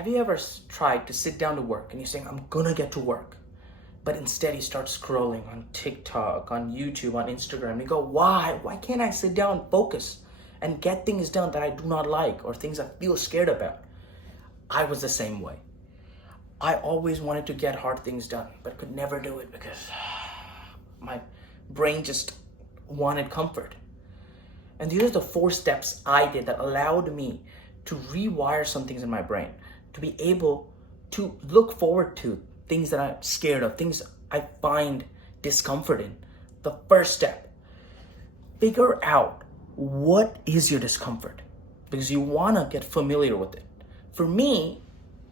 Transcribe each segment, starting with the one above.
have you ever tried to sit down to work and you're saying, I'm gonna get to work, but instead you start scrolling on TikTok, on YouTube, on Instagram. You go, why? Why can't I sit down, focus, and get things done that I do not like or things I feel scared about? I was the same way. I always wanted to get hard things done, but could never do it because my brain just wanted comfort. And these are the 4 steps I did that allowed me to rewire some things in my brain, to be able to look forward to things that I'm scared of, things I find discomfort in. The first step, figure out what is your discomfort, because you want to get familiar with it. For me,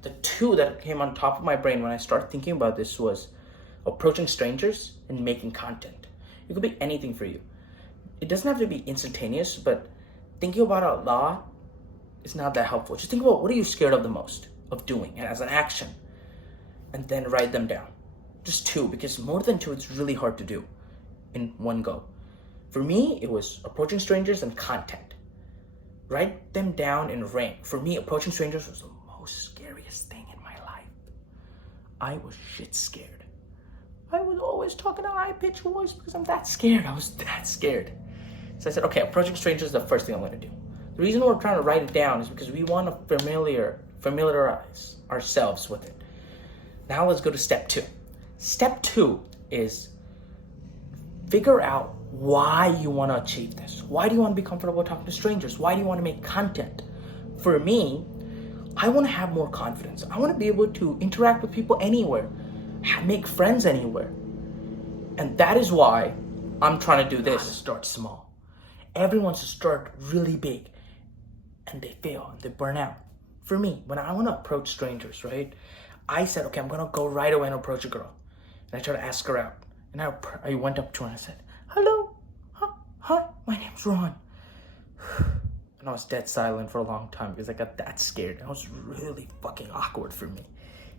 the 2 that came on top of my brain when I started thinking about this was approaching strangers and making content. It could be anything for you. It doesn't have to be instantaneous, but thinking about it a lot is not that helpful. Just think about, what are you scared of the most of doing, and as an action, and then write them down. Just 2, because more than 2, it's really hard to do in one go. For me, it was approaching strangers and content. Write them down in rank. For me, approaching strangers was the most scariest thing in my life. I was shit scared. I was always talking in a high-pitched voice because I'm that scared. I was that scared. So I said, okay, approaching strangers is the first thing I'm going to do. The reason we're trying to write it down is because we want to familiarize ourselves with it. Now let's go to step 2. Step 2 is figure out why you want to achieve this. Why do you want to be comfortable talking to strangers? Why do you want to make content? For me, I want to have more confidence. I want to be able to interact with people anywhere, make friends anywhere. And that is why I'm trying to do this. Start small. Everyone wants to start really big, and they fail, they burn out. For me, when I want to approach strangers, right, I said, okay, I'm going to go right away and approach a girl. And I tried to ask her out. And I went up to her and I said, hello, hi, my name's Ron. And I was dead silent for a long time because I got that scared. It was really fucking awkward for me.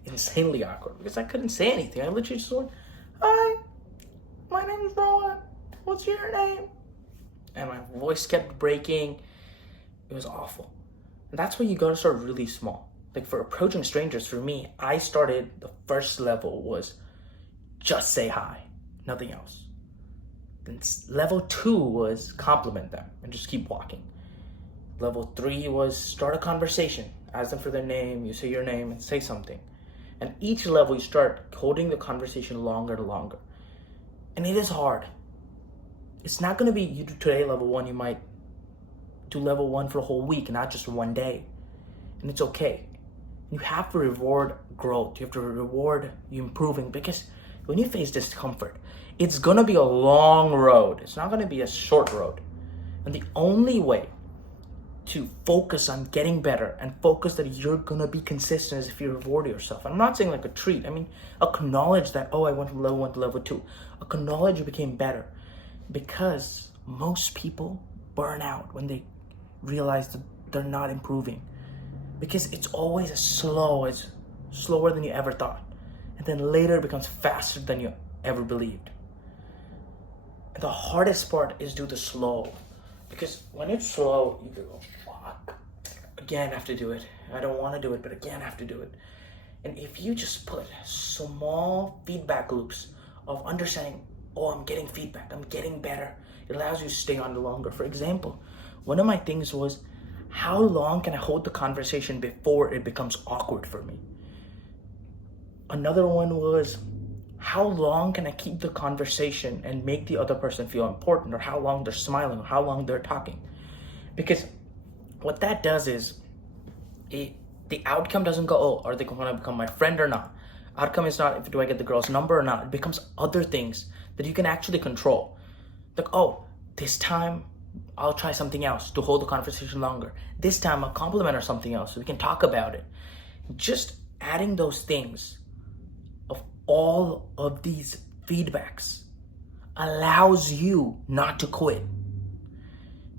Insanely awkward because I couldn't say anything. I literally just went, hi, my name's Ron. What's your name? And my voice kept breaking. It was awful. And that's where you gotta start really small. Like for approaching strangers, for me, I started, the first level was just say hi, nothing else. Then level 2 was compliment them and just keep walking. Level 3 was start a conversation. Ask them for their name, you say your name and say something. And each level you start holding the conversation longer and longer. And it is hard. It's not gonna be you do today level 1, you might do level 1 for a whole week, not just one day. And it's okay. You have to reward growth. You have to reward you improving, because when you face discomfort, it's gonna be a long road. It's not gonna be a short road. And the only way to focus on getting better and focus that you're gonna be consistent is if you reward yourself. I'm not saying like a treat. I mean, acknowledge that, oh, I went from level 1 to level 2. Acknowledge you became better, because most people burn out when they realize that they're not improving, because it's always it's slower than you ever thought, and then later it becomes faster than you ever believed. And the hardest part is do the slow, because when it's slow, you go, fuck, again I have to do it. I don't want to do it, but again I have to do it. And if you just put small feedback loops of understanding, oh, I'm getting feedback, I'm getting better, it allows you to stay on longer. For example, one of my things was, how long can I hold the conversation before it becomes awkward for me? Another one was, how long can I keep the conversation and make the other person feel important, or how long they're smiling, or how long they're talking? Because what that does is, the outcome doesn't go, oh, are they going to become my friend or not? Outcome is not, if do I get the girl's number or not? It becomes other things that you can actually control. Like, oh, this time I'll try something else to hold the conversation longer. This time I'll compliment her something else so we can talk about it. Just adding those things of all of these feedbacks allows you not to quit.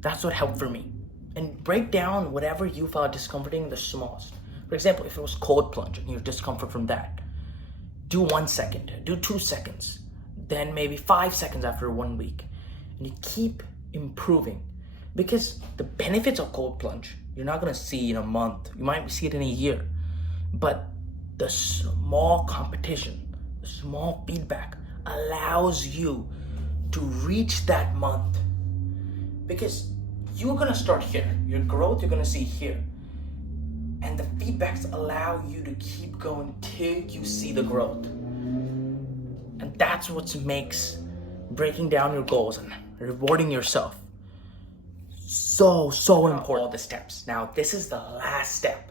That's what helped for me. And break down whatever you found discomforting the smallest. For example, if it was cold plunge and your discomfort from that, do 1 second, do 2 seconds, then maybe 5 seconds after 1 week. And you keep improving, because the benefits of cold plunge, you're not gonna see in a month. You might see it in a year. But the small competition, the small feedback allows you to reach that month. Because you're gonna start here. Your growth you're gonna see here. And the feedbacks allow you to keep going till you see the growth. And that's what makes breaking down your goals and rewarding yourself so important. All the steps. Now, this is the last step.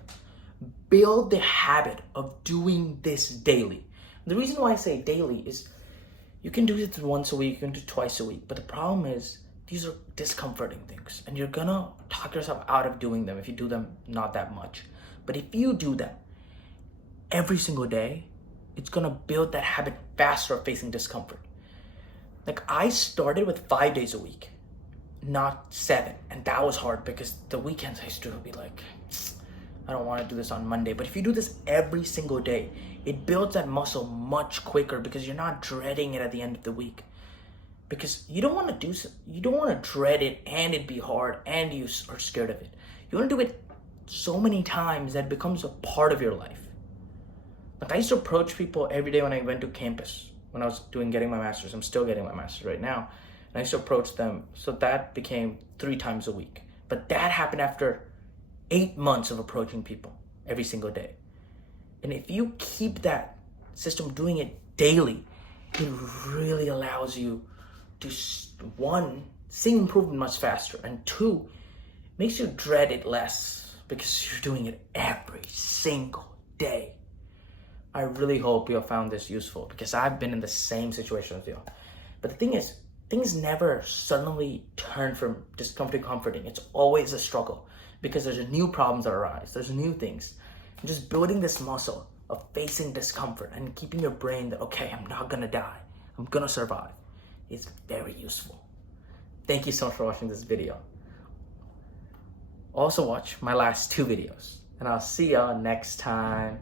Build the habit of doing this daily. The reason why I say daily is you can do it once a week, you can do it twice a week, but the problem is these are discomforting things and you're gonna talk yourself out of doing them if you do them not that much. But if you do them every single day, it's gonna build that habit faster of facing discomfort. Like I started with 5 days a week, not 7. And that was hard because the weekends I used to be like, I don't want to do this on Monday. But if you do this every single day, it builds that muscle much quicker because you're not dreading it at the end of the week. Because you don't want to dread it and it be hard and you are scared of it. You want to do it so many times that it becomes a part of your life. Like I used to approach people every day when I went to campus, when I was getting my master's. I'm still getting my master's right now. And I used to approach them. So that became 3 times a week. But that happened after 8 months of approaching people every single day. And if you keep that system doing it daily, it really allows you to, 1, see improvement much faster, and 2, makes you dread it less because you're doing it every single day. I really hope you have found this useful because I've been in the same situation as you. But the thing is, things never suddenly turn from discomfort to comforting. It's always a struggle because there's new problems that arise. There's new things. And just building this muscle of facing discomfort and keeping your brain that, okay, I'm not gonna die. I'm gonna survive is very useful. Thank you so much for watching this video. Also watch my last 2 videos and I'll see y'all next time.